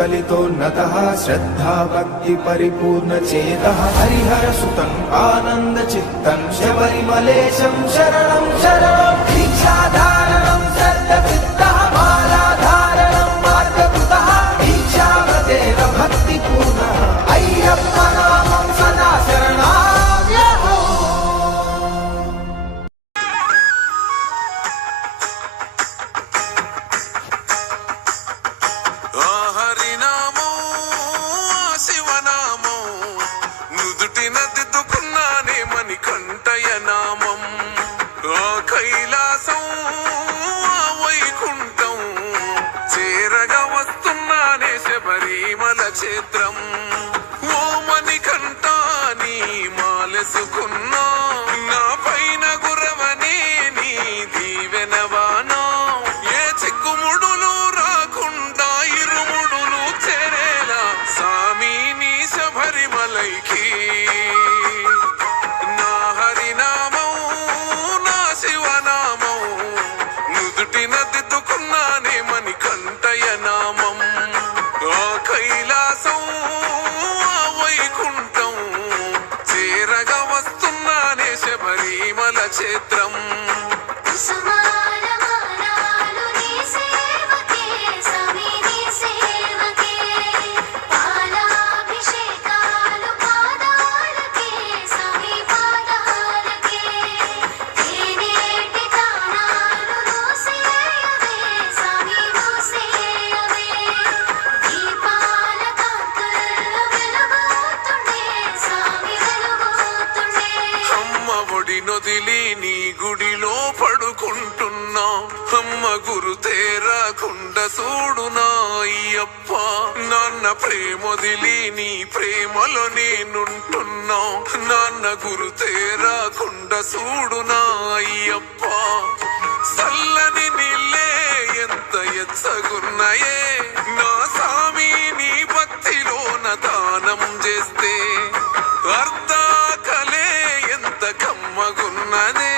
कलितोन्नतः श्रद्धा भक्ति परिपूर्ण चेतः हरिहर सुतं आनंद चित्तं शबरिमलेशं शरणं शरणं दीक्षाधारणं सर्वसिद्धः मालाधारणं मार्गकृतः दीक्षाव्रतेन भक्तिपूर्णः अय्यप्प नामं सदा शरणाम्यहो। కైలాసం వైకుంఠం చేరగా వస్తున్నానే శబరిమల క్షేత్రం ఓ మణికంఠ నీ మాలసుకున్నా నా పైన గురవనే నీ దీవెనవానా ఏ చిక్కుముడులు రాకుండా ఇరుముడులు చేరేలా సామి నీ శబరిమలైకి కైలాసం వైకుంఠం చేరగా వస్తున్నానే శబరిమల క్షేత్రం నొదిలి నీ గుడిలో పడుకుంటున్నా అమ్మ గురు తేరాకుండా చూడునా అయ్యప్ప నాన్న ప్రేమొదిలి నీ ప్రేమలో నేనుంటున్నా నాన్న గురు తేరాకుండా చూడునా అయ్యప్ప చల్లని నీళ్ళే ఎంత ఎచ్చగున్నాయే నా సామి నీ భక్తిలోన దానం చేస్తే అర్ధాకలే ఎంత కమ్మగున్నదే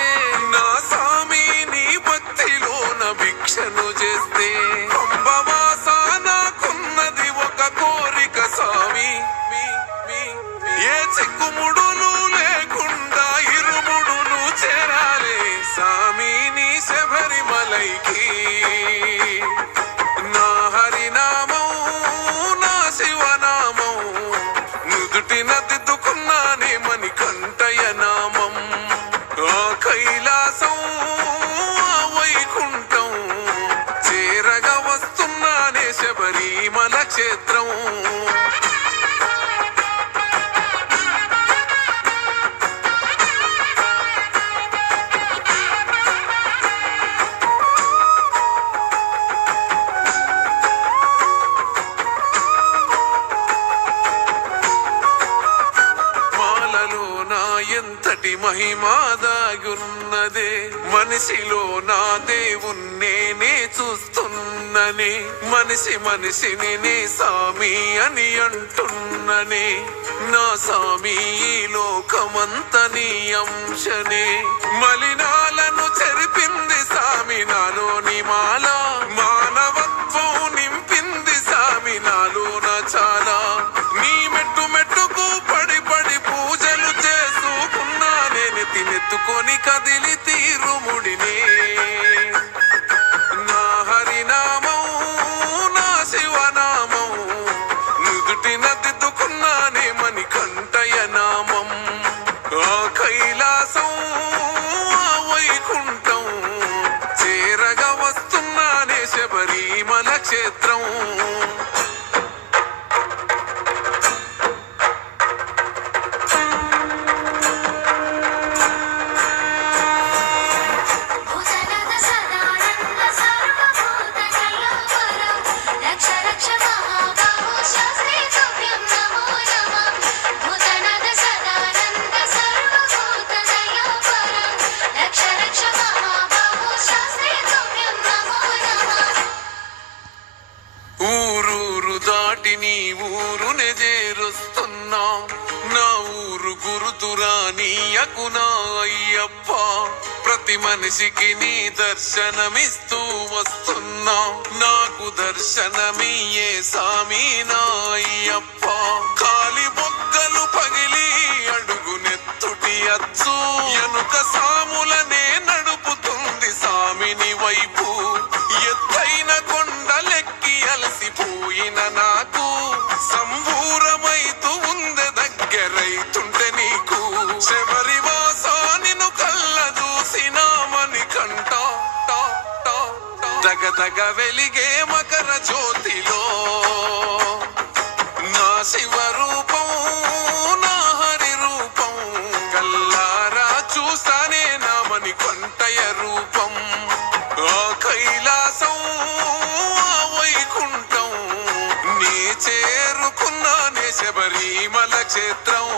నా సామి నీ భక్తిలోన భిక్షను చేస్తే అంబవాస నాకున్నది ఒక కోరిక సామి ఏ చిక్కుముడులు లేకుండా ఇరుముడులు చేరాలే సామి నీ శబరిమలైకి నా హరినామం నా శివనామం నుదుటిన దిద్దుకున్నానే మణికంఠయ నామం కైలాసం వైకుంఠం చేరగా వస్తున్నానే శబరిమల క్షేత్రం ఎంతటి మహిమాదాగున్నదే మనిషిలో నా దేవుణ్ణే చూస్తున్ననే మనిషి మనిషిని నే సామి అని అంటున్ననే నా సామి ఈ లోకమంత నీ అంశనే మలినాలను చెరిపింది సామి నాలోని మాల మానవత్వం నింపింది సామి నాలోన చాలా నీ మెట్టు మెట్టుకు పడి పడి పూజలు తినెత్తుకొని కదిలి తీరుముడినే నా హరినామం నా శివనామం నుదుటిన దిద్దుకున్నానే మణికంఠయ నామం కైలాసం వైకుంఠం చేరగా వస్తున్నానే శబరిమల క్షేత్రం నీ ఊరునే చేరుస్తున్నా నా ఊరు గురుతురా నీయకునా అయ్యప్ప ప్రతి మనిషికి నీ దర్శనమిస్తూ వస్తున్నా నాకు దర్శనమియే సామి నాయ్యప్ప కాలి బొగ్గలు పగిలి అడుగు నెత్తుటి అచ్చు ఎనుక సాములనే నడుపుతుంది సామిని వైపు ఎత్తైన కొండలెక్కి అలసిపోయిన నాకు సంబూరమైతూ ఉందె దగ్గరైతుంటే నీకు శబరివాస నిన్ను కళ్ళ చూసినామని కంట తగ వెలిగే మకర జ్యోతిలో నా శివ రూపం నా హరి రూపం కల్లారా చూస్తానే నామని కొంటయ రూపం ఆ కైలాసం ఆ వైకుంఠం నీ చేరుకున్నానే శబరిమల క్షేత్రం